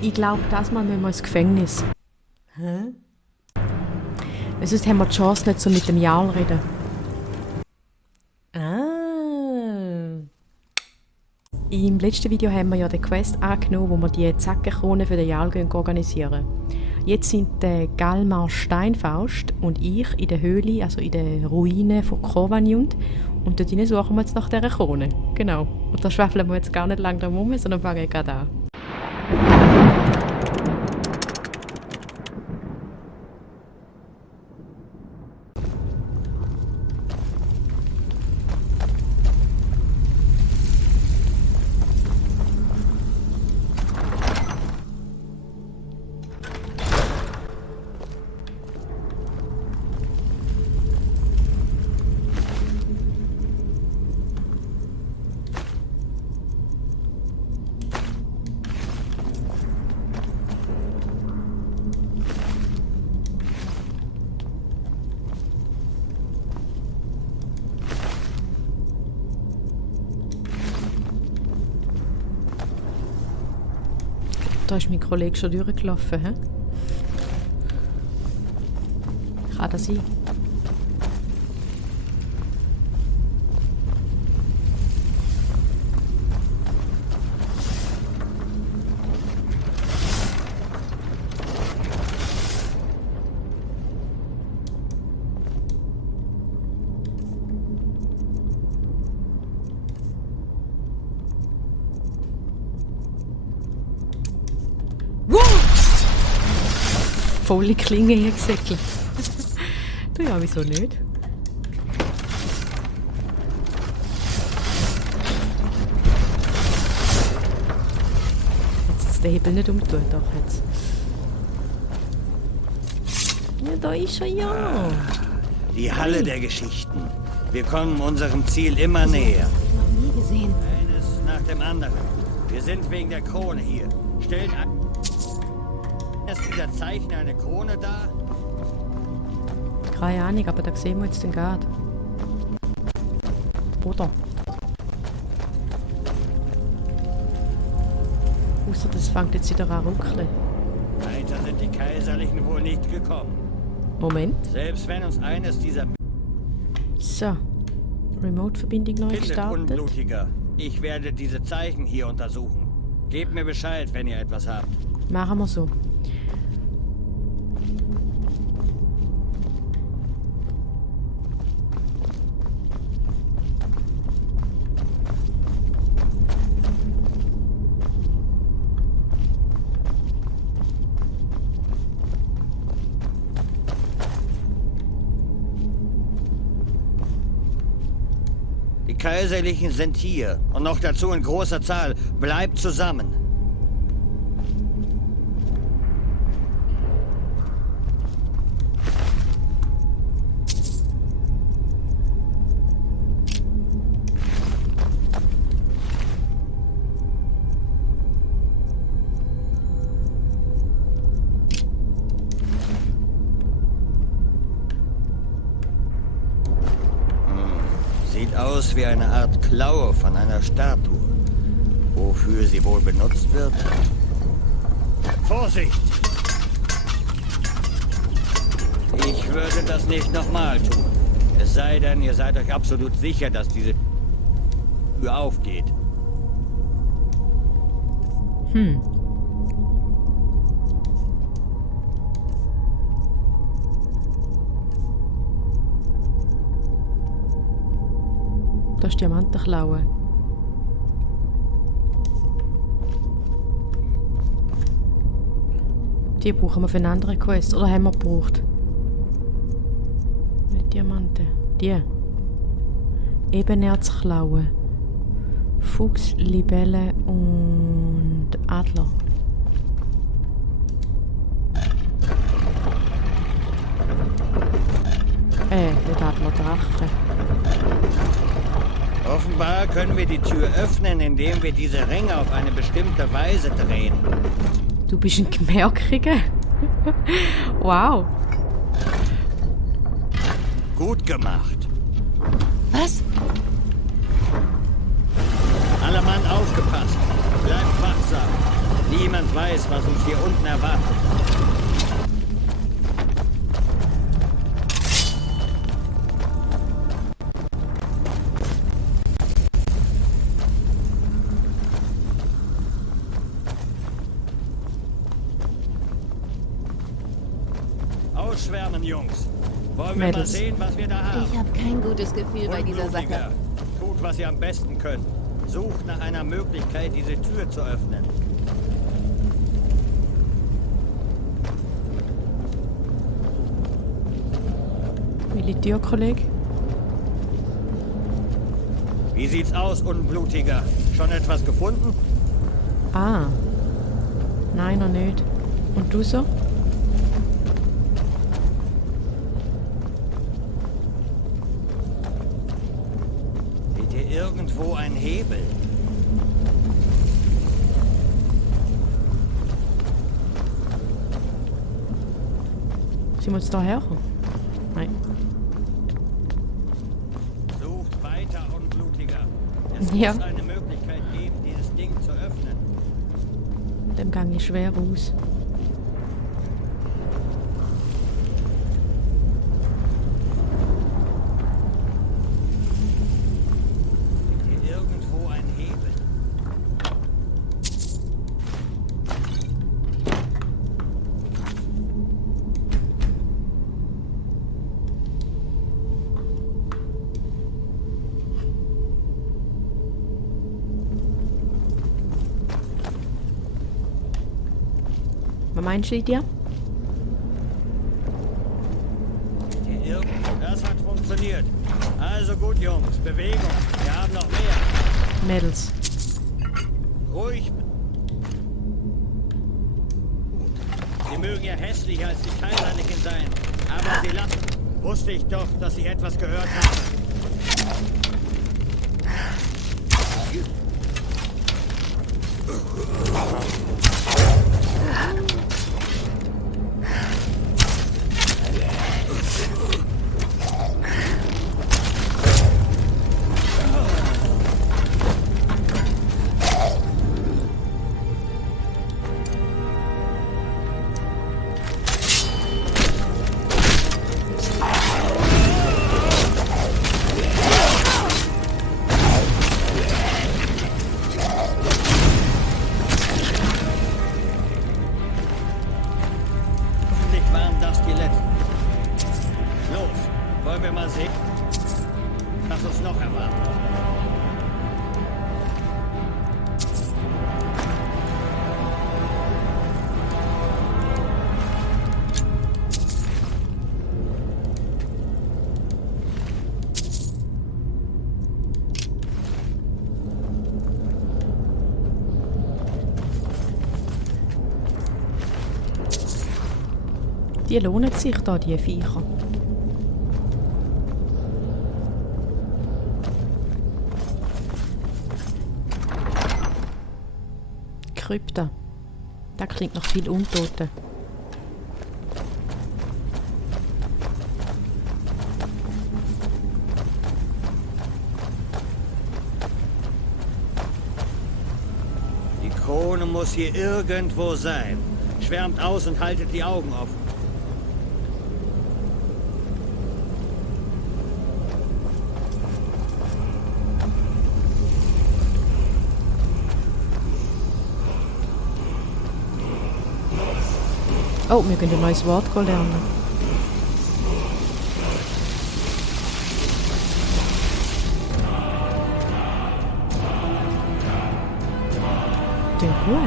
Ich glaube, das Mal müssen wir ins Gefängnis. Hä? Sonst haben wir die Chance nicht, so mit dem Jarl reden. Ah. Im letzten Video haben wir ja den Quest angenommen, wo wir die Zackenkrone für den Jarl organisieren. Jetzt sind der Galmar Steinfaust und ich in der Höhle, also in der Ruine von Korvanjund. Und dort suchen wir jetzt nach dieser Krone. Genau. Und da schwafeln wir jetzt gar nicht lange drum herum, sondern fangen gerade an. Da ist mein Kollege schon durchgelaufen. He? Kann das sein? Volle Klinge hergesäckelt. Du ja, wieso nicht? Jetzt den Hebel nicht umtun, doch jetzt. Ja, da ist er ja. Die Halle der Geschichten. Wir kommen unserem Ziel immer näher. Noch nie gesehen. Eines nach dem anderen. Wir sind wegen der Krone hier. Stellen an. Ist dieser Zeichen eine Krone da? Keine Ahnung, aber da sehen wir jetzt den Guard. Oder? Außer das fängt jetzt wieder an ruckeln. Weiter sind die Kaiserlichen wohl nicht gekommen. Moment. Selbst wenn uns eines dieser So. Remote-Verbindung neu findet, gestartet. Unblutiger. Ich werde diese Zeichen hier untersuchen. Gebt mir Bescheid, wenn ihr etwas habt. Machen wir so. Die Kaiserlichen sind hier und noch dazu in großer Zahl. Bleibt zusammen. Sieht aus wie eine Art Klaue von einer Statue. Wofür sie wohl benutzt wird? Vorsicht! Ich würde das nicht nochmal tun. Es sei denn, ihr seid euch absolut sicher, dass diese Tür aufgeht. Da ist Diamantenklaue. Die brauchen wir für einen anderen Quest. Oder haben wir gebraucht? Nicht Diamanten. Die. Ebenerzklaue. Fuchs, Libelle und Adler. Nicht Adler, Drache. Offenbar können wir die Tür öffnen, indem wir diese Ringe auf eine bestimmte Weise drehen. Du bist ein Gemerkiger. Wow. Gut gemacht. Was? Alle Mann aufgepasst. Bleibt wachsam. Niemand weiß, was uns hier unten erwartet. Ausschwärmen, Jungs. Wollen wir mal Mädels. sehen, was wir da haben? Ich habe kein gutes Gefühl bei dieser Sache. Unblutiger. Tut, was ihr am besten könnt. Sucht nach einer Möglichkeit, diese Tür zu öffnen. Militärkollege? Wie sieht's aus, Unblutiger? Schon etwas gefunden? Ah. Nein, noch nicht. Und du so? Seht ihr irgendwo einen Hebel? Sind wir jetzt da herkommen? Nein. Sucht weiter, Unblutiger. Es Ja. muss eine Möglichkeit geben, dieses Ding zu öffnen. Dem gang ich schwer aus. Seht ihr irgendwo einen Hebel? Was meinst du, Lydia? Seht ihr Das hat funktioniert. Also gut, Jungs. Bewegung. Wir haben noch mehr. Mädels. Ruhig. Gut. Sie mögen ja hässlicher als die Kaiserlichen sein. Aber sie lassen. Wusste ich doch, dass ich etwas gehört habe. Hoffentlich waren das die letzten. Los, wollen wir mal sehen, was uns noch erwartet. Die lohnen sich da, die Viecher. Krypta. Das klingt nach viel Untoten. Die Krone muss hier irgendwo sein. Schwärmt aus und haltet die Augen offen. Oh, wir können ein neues Wort lernen. Klingt gut.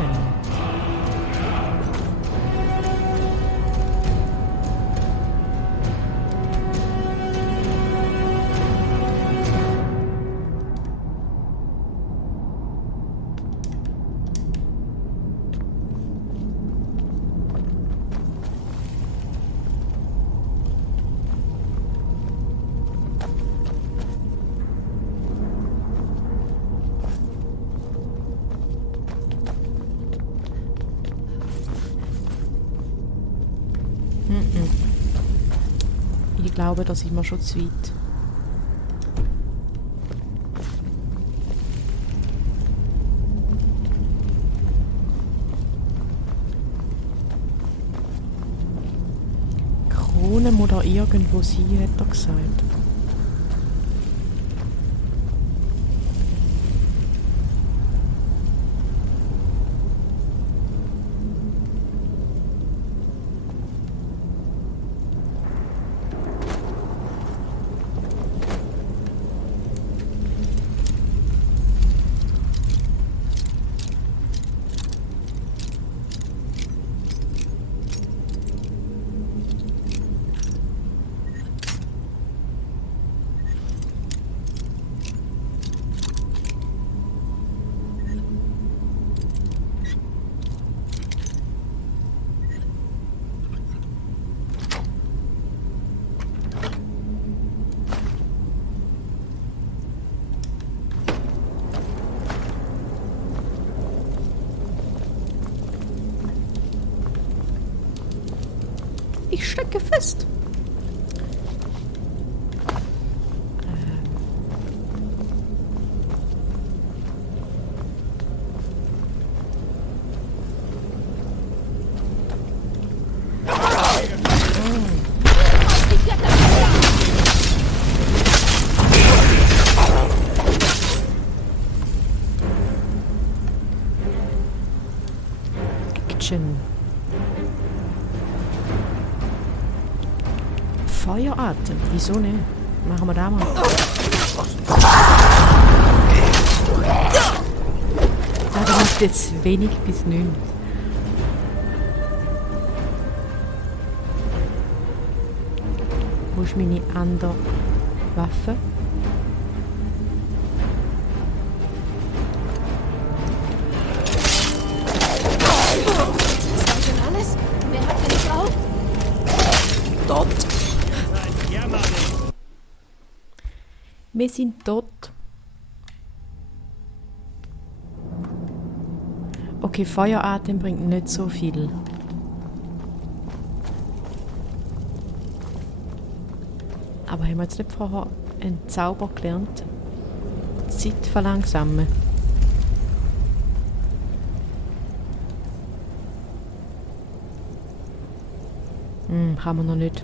Ich glaube, da sind wir schon zu weit. wohnen wir da irgendwo sein, hat er gesagt. Ich stecke fest. Action. Feueratem. Wieso nicht? Machen wir da mal. Ja, da macht jetzt wenig bis nichts. Wo ist meine andere Waffe? Das war schon alles? Mehr habt ihr nicht drauf? Tot. Seid jämmerlich. Wir sind tot. Okay, Feueratem bringt nicht so viel. Aber haben wir jetzt nicht vorher einen Zauber gelernt? Zeit verlangsamen. Kann man noch nicht.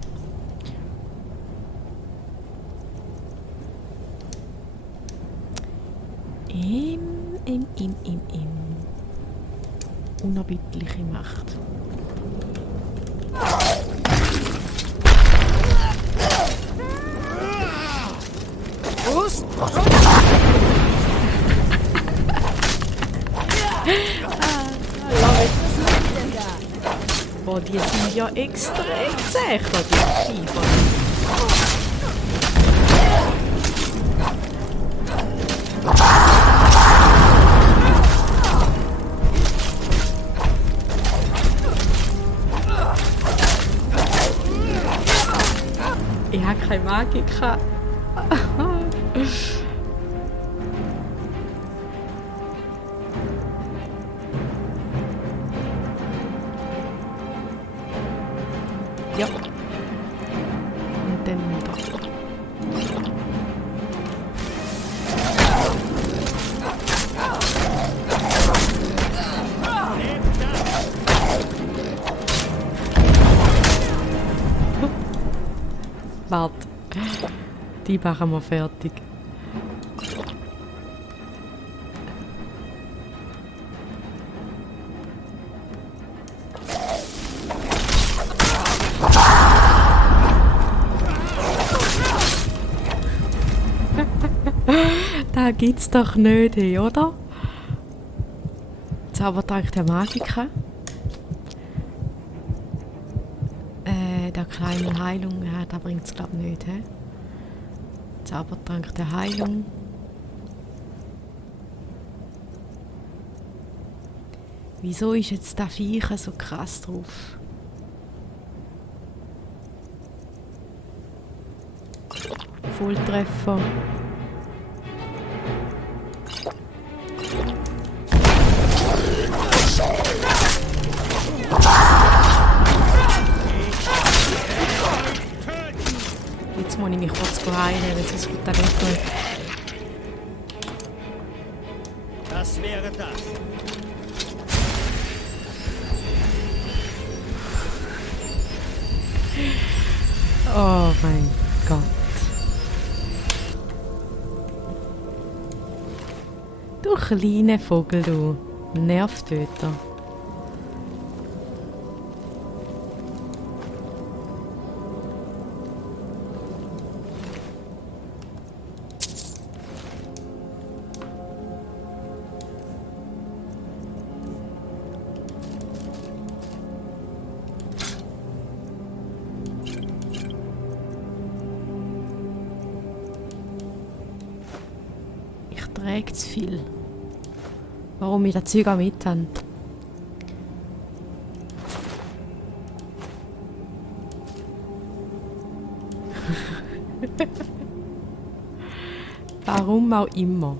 Unerbittliche Macht. Boah, die sind ja extrem zäh, die Schiefer. Ich habe keine Magika. Ja. Und dann da. Warte. Die machen wir fertig. Da gibt's doch nicht, hey, oder? Zaubertrank der Magiker. Der kleine Heilung, ja, da bringt's glaub nicht, he? Zaubertrank der Heilung. Wieso ist jetzt der Viecher so krass drauf? Volltreffer. Jetzt muss ich mich kurz heilen, weil sonst wird das nicht gut. Das wäre das. Oh mein Gott. Du kleiner Vogel, du. Nervtöter. Ich trage zu viel. Warum ich das Zeug auch mit habe. Warum auch immer.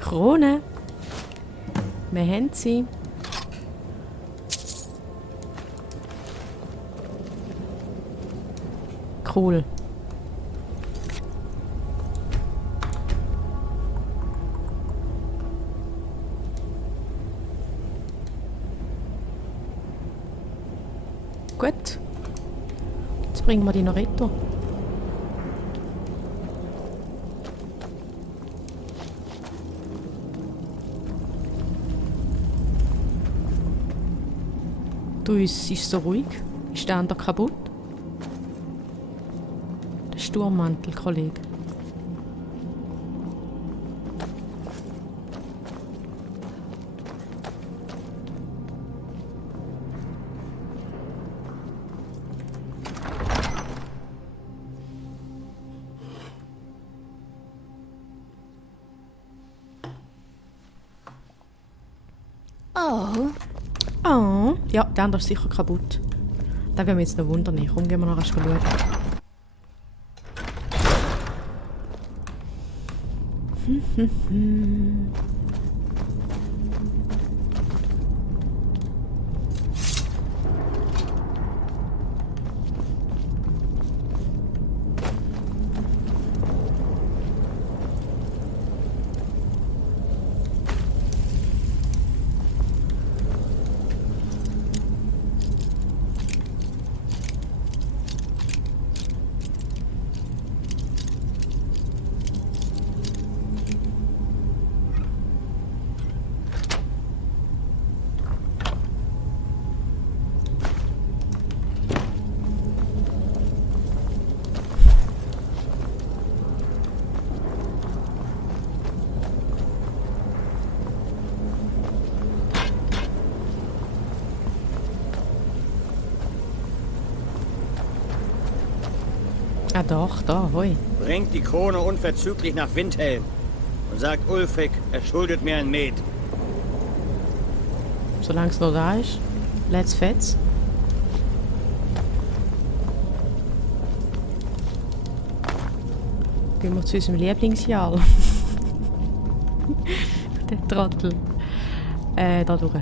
Krone. Wir haben sie. Cool. Gut. Jetzt bringen wir die noch retour. Du, es ist so ruhig. Ist der andere kaputt? Der Sturmmantel, Kollege. Oh, Oh, ja, der andere ist sicher kaputt. Da werden wir jetzt noch wundern. Komm, gehen wir noch rasch schauen. Ah doch, da, hoi. Bringt die Krone unverzüglich nach Windhelm und sagt Ulfric, er schuldet mir ein Met. Solange es noch da ist. Let's fetz. Gehen wir zu unserem Lieblingsjahr. Der Trottel. Da durch.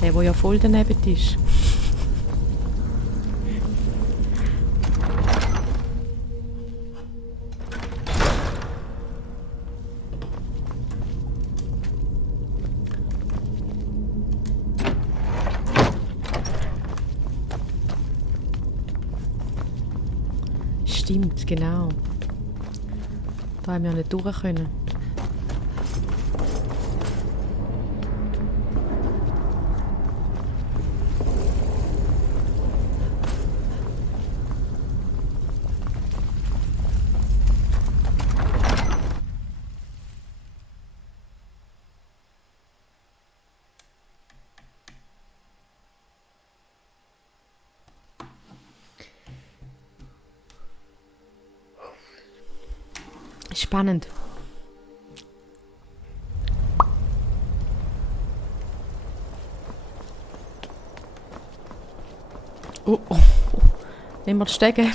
Der ja voll daneben ist. Stimmt, genau. Da haben wir nicht durch können. Spannend. Oh, oh, oh. Nehmen wir die Stege.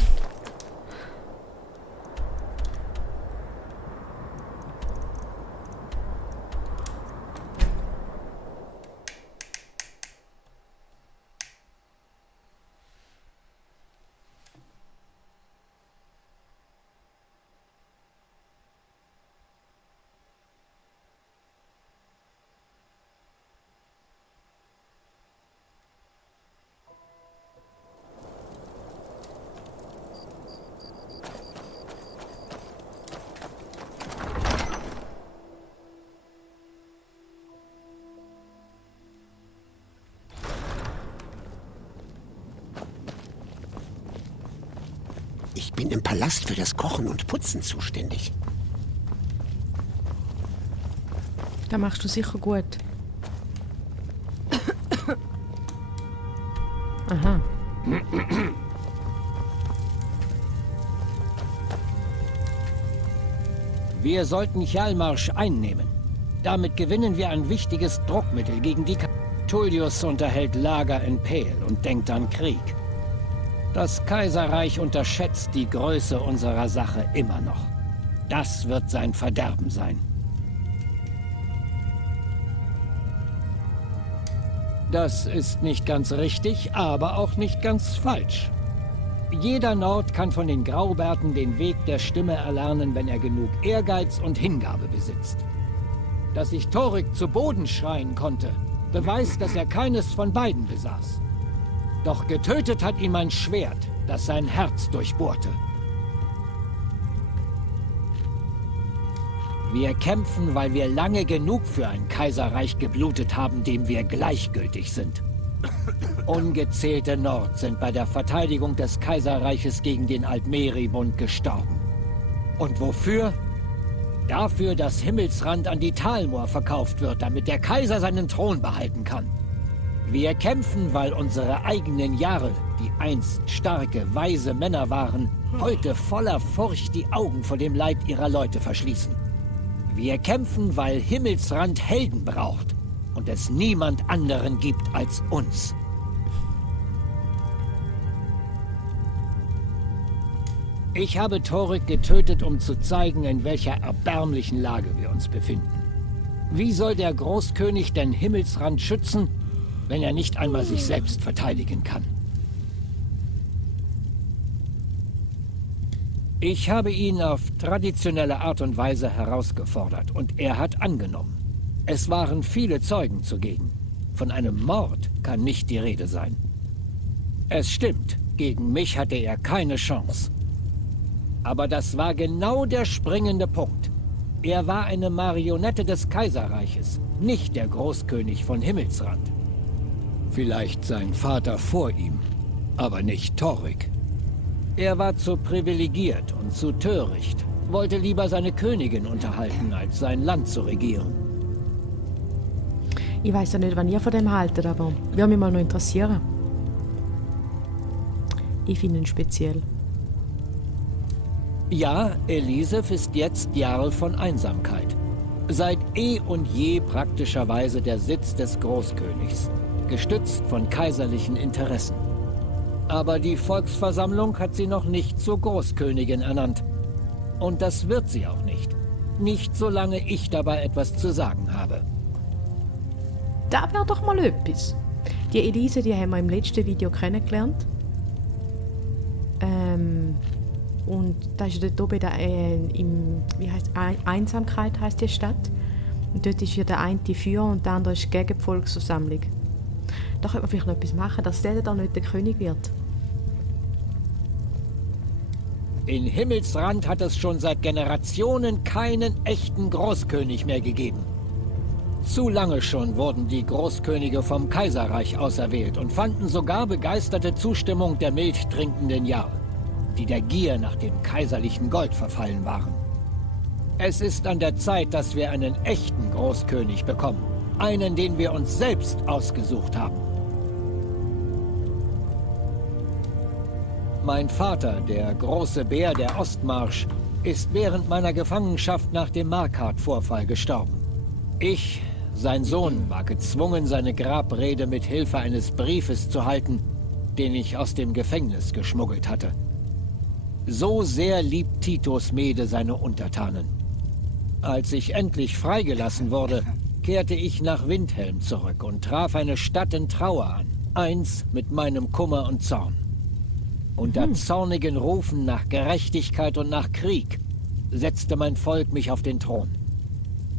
Ich bin im Palast für das Kochen und Putzen zuständig. Da machst du sicher gut. Aha. Wir sollten Hjalmarsch einnehmen. Damit gewinnen wir ein wichtiges Druckmittel gegen die Tullius unterhält Lager in Pel und denkt an Krieg. Das Kaiserreich unterschätzt die Größe unserer Sache immer noch. Das wird sein Verderben sein. Das ist nicht ganz richtig, aber auch nicht ganz falsch. Jeder Nord kann von den Graubärten den Weg der Stimme erlernen, wenn er genug Ehrgeiz und Hingabe besitzt. Dass ich Thorik zu Boden schreien konnte, beweist, dass er keines von beiden besaß. Doch getötet hat ihn mein Schwert, das sein Herz durchbohrte. Wir kämpfen, weil wir lange genug für ein Kaiserreich geblutet haben, dem wir gleichgültig sind. Ungezählte Nord sind bei der Verteidigung des Kaiserreiches gegen den Altmeri-Bund gestorben. Und wofür? Dafür, dass Himmelsrand an die Talmor verkauft wird, damit der Kaiser seinen Thron behalten kann. Wir kämpfen, weil unsere eigenen Jarl, die einst starke, weise Männer waren, heute voller Furcht die Augen vor dem Leid ihrer Leute verschließen. Wir kämpfen, weil Himmelsrand Helden braucht und es niemand anderen gibt als uns. Ich habe Thorik getötet, um zu zeigen, in welcher erbärmlichen Lage wir uns befinden. Wie soll der Großkönig denn Himmelsrand schützen, wenn er nicht einmal sich selbst verteidigen kann? Ich habe ihn auf traditionelle Art und Weise herausgefordert und er hat angenommen. Es waren viele Zeugen zugegen. Von einem Mord kann nicht die Rede sein. Es stimmt, gegen mich hatte er keine Chance. Aber das war genau der springende Punkt. Er war eine Marionette des Kaiserreiches, nicht der Großkönig von Himmelsrand. Vielleicht sein Vater vor ihm, aber nicht Thorik. Er war zu privilegiert und zu töricht, wollte lieber seine Königin unterhalten, als sein Land zu regieren. Ich weiß ja nicht, wann ihr von dem haltet, aber würde mich mal noch interessieren. Ich finde ihn speziell. Ja, Elisef ist jetzt Jarl von Einsamkeit. Seit eh und je praktischerweise der Sitz des Großkönigs, gestützt von kaiserlichen Interessen. Aber die Volksversammlung hat sie noch nicht zur Großkönigin ernannt. Und das wird sie auch nicht. Nicht solange ich dabei etwas zu sagen habe. Da wäre doch mal etwas. Die Elise, die haben wir im letzten Video kennengelernt. Und da ist dort oben wie heißt Einsamkeit heißt die Stadt. Und dort ist ja der eine für und der andere ist gegen die Volksversammlung. Da könnte man vielleicht noch etwas machen, dass der da nicht der König wird. In Himmelsrand hat es schon seit Generationen keinen echten Großkönig mehr gegeben. Zu lange schon wurden die Großkönige vom Kaiserreich auserwählt und fanden sogar begeisterte Zustimmung der milchtrinkenden Jarl, die der Gier nach dem kaiserlichen Gold verfallen waren. Es ist an der Zeit, dass wir einen echten Großkönig bekommen. Einen, den wir uns selbst ausgesucht haben. Mein Vater, der große Bär der Ostmarsch, ist während meiner Gefangenschaft nach dem Markart-Vorfall gestorben. Ich, sein Sohn, war gezwungen, seine Grabrede mit Hilfe eines Briefes zu halten, den ich aus dem Gefängnis geschmuggelt hatte. So sehr liebt Titus Mede seine Untertanen. Als ich endlich freigelassen wurde, kehrte ich nach Windhelm zurück und traf eine Stadt in Trauer an. Eins mit meinem Kummer und Zorn. Unter zornigen Rufen nach Gerechtigkeit und nach Krieg setzte mein Volk mich auf den Thron.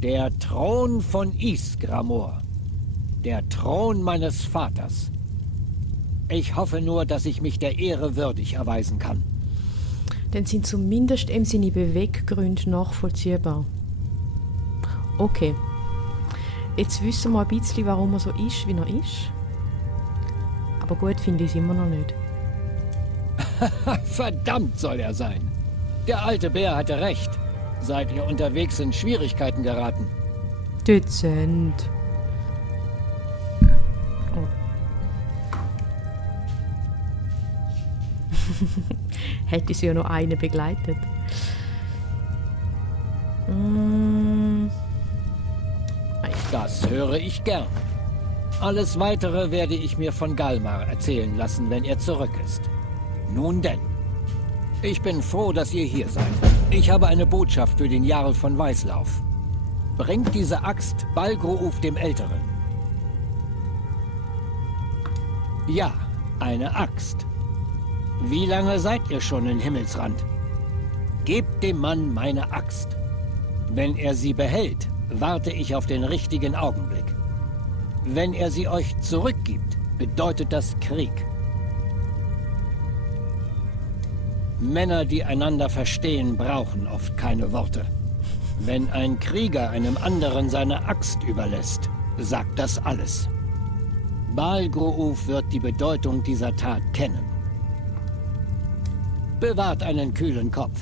Der Thron von Ysgramor. Der Thron meines Vaters. Ich hoffe nur, dass ich mich der Ehre würdig erweisen kann. Dann sind zumindest seine Beweggründe nachvollziehbar. Okay. Jetzt wissen wir ein bisschen, warum er so ist, wie er ist. Aber gut finde ich es immer noch nicht. Verdammt soll er sein. Der alte Bär hatte recht. Seid ihr unterwegs in Schwierigkeiten geraten? Dezent. Oh. Hätte sie ja noch eine begleitet. Das höre ich gern. Alles Weitere werde ich mir von Galmar erzählen lassen, wenn er zurück ist. Nun denn. Ich bin froh, dass ihr hier seid. Ich habe eine Botschaft für den Jarl von Weißlauf. Bringt diese Axt Balgruuf dem Älteren. Ja, eine Axt. Wie lange seid ihr schon in Himmelsrand? Gebt dem Mann meine Axt. Wenn er sie behält, warte ich auf den richtigen Augenblick. Wenn er sie euch zurückgibt, bedeutet das Krieg. Männer, die einander verstehen, brauchen oft keine Worte. Wenn ein Krieger einem anderen seine Axt überlässt, sagt das alles. Balgruuf wird die Bedeutung dieser Tat kennen. Bewahrt einen kühlen Kopf.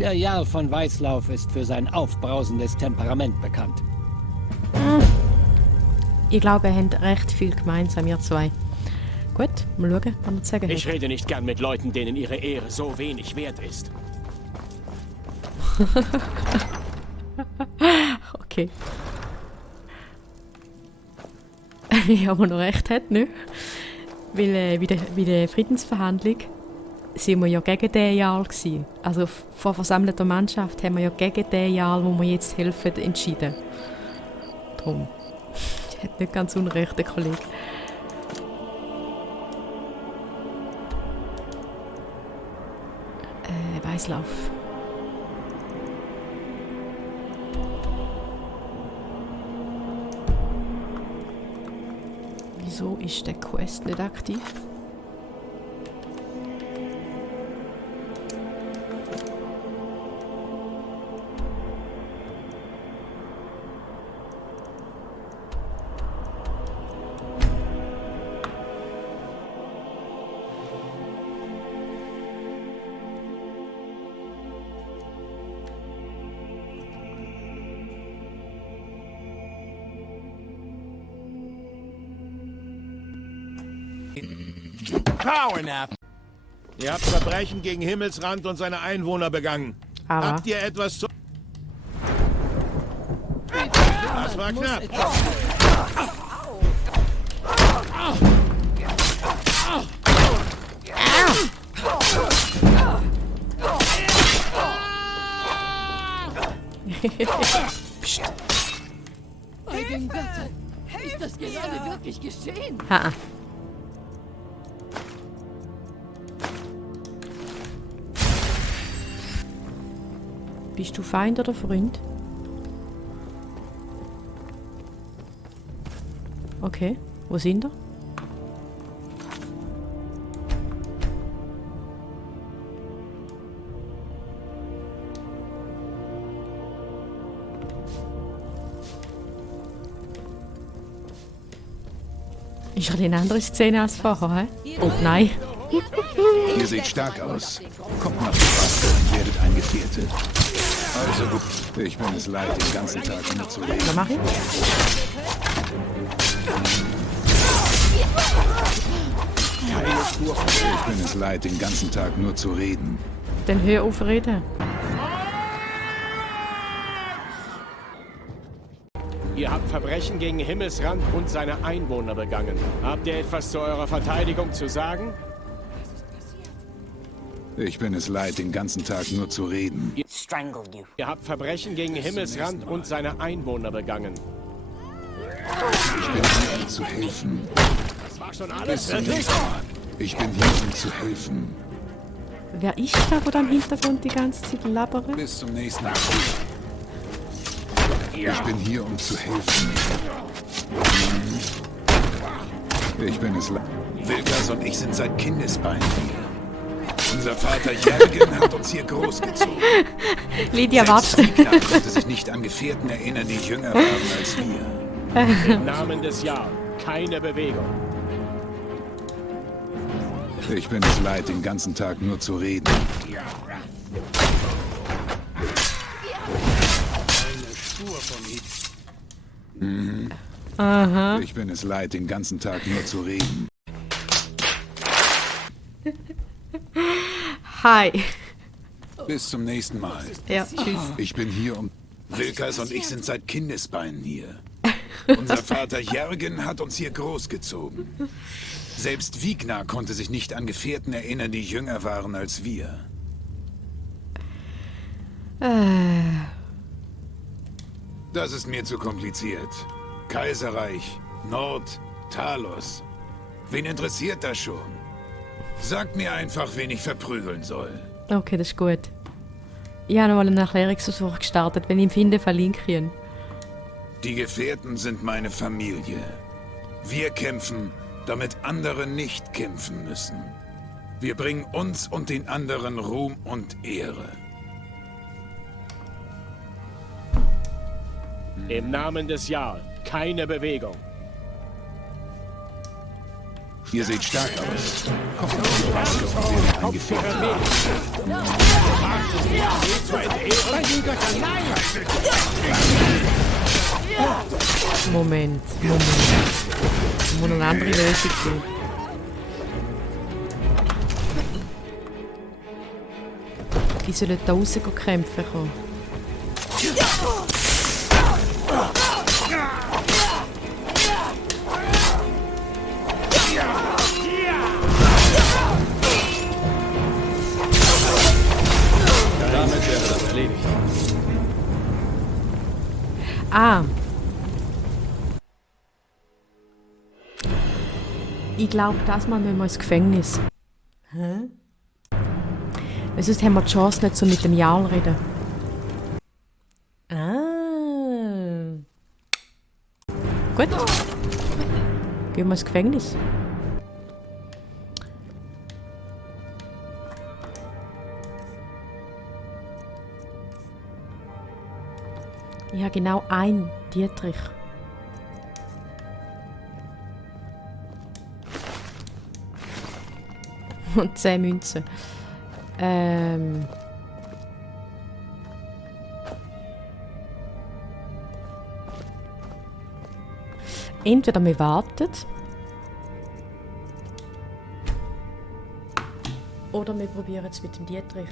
Der Jarl von Weißlauf ist für sein aufbrausendes Temperament bekannt. Ich glaube, ihr habt recht viel gemeinsam, ihr zwei. Gut, mal schauen, was er zu sagen hat. Ich rede nicht gern mit Leuten, denen ihre Ehre so wenig wert ist. Okay. Ja, aber noch recht hat, ne? Weil bei der Friedensverhandlung sind wir ja gegen den Jarl gewesen. Also vor versammelter Mannschaft haben wir ja gegen den Jarl, wo wir jetzt helfen, entschieden. Drum. Hat nicht ganz unrecht, der Kollege. Weißlauf. Wieso ist der Quest nicht aktiv? Powernap! Ihr habt Verbrechen gegen Himmelsrand und seine Einwohner begangen. Aber Habt ihr etwas zu... Das war knapp. Psst. Bei den Göttern! Ist das gerade wirklich geschehen? Ha. Bist du Feind oder Freund? Okay, wo sind wir? Ist er eine andere Szene als vorher, hä? Oh nein. Ihr seht stark aus. Kommt nach Straße und werdet ein Gefährte. Also gut, ich bin es leid, den ganzen Tag nur zu reden. Was mache ich? Keine Spur von Ich bin es leid, den ganzen Tag nur zu reden. Dann hör auf reden. Ihr habt Verbrechen gegen Himmelsrand und seine Einwohner begangen. Habt ihr etwas zu eurer Verteidigung zu sagen? Ich bin es leid, den ganzen Tag nur zu reden. Ihr habt Verbrechen gegen Himmelsrand und seine Einwohner begangen. Ich bin hier, um zu helfen. Das war schon alles. Bis zum nächsten Mal. Ich bin hier, um zu helfen. Wer ist da, wo da im Hintergrund die ganze Zeit labert? Bis zum nächsten Mal. Ich bin hier, um zu helfen. Ich bin es leid. Wilkas und ich sind seit Kindesbeinen hier. Unser Vater Jürgen hat uns hier großgezogen. Lydia, Selbst warte. Wiegner konnte sich nicht an Gefährten erinnern, die jünger waren als wir. Im Namen des Jahr. Keine Bewegung. Ich bin es leid, den ganzen Tag nur zu reden. Aha. Ich bin es leid, den ganzen Tag nur zu reden. Hi. Bis zum nächsten Mal. Ja, tschüss. Ich bin hier, um... Wilkas und ich sind seit Kindesbeinen hier. Unser Vater Jürgen hat uns hier großgezogen. Selbst Wiegner konnte sich nicht an Gefährten erinnern, die jünger waren als wir. Das ist mir zu kompliziert. Kaiserreich, Nord, Talos. Wen interessiert das schon? Sagt mir einfach, wen ich verprügeln soll. Okay, das ist gut. Ich habe nochmal einen Erklärungsversuch gestartet. Wenn ich ihn finde, verlinke ich ihn. Die Gefährten sind meine Familie. Wir kämpfen, damit andere nicht kämpfen müssen. Wir bringen uns und den anderen Ruhm und Ehre. Im Namen des Jahr. Keine Bewegung. Ihr seht stark aus. Kommt auf die Maske und werdet eingeführt. Moment. Es muss eine andere Lösung sein. Die sollen da raus kämpfen kommen. Damit wäre das erledigt. Ah. Ich glaube, das Mal müssen wir ins Gefängnis. Hä? Weil sonst haben wir die Chance nicht so mit dem Jarl reden. Ah. Gut. Gehen wir ins Gefängnis. Ich habe genau einen Dietrich. Und 10 Münzen. Entweder wir warten. Oder wir probieren es mit dem Dietrich.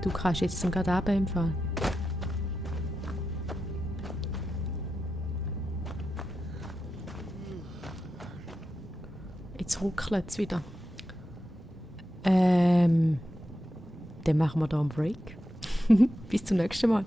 Du kannst jetzt gerade runter im Fall. Jetzt ruckelt es wieder. Dann machen wir da einen Break. Bis zum nächsten Mal.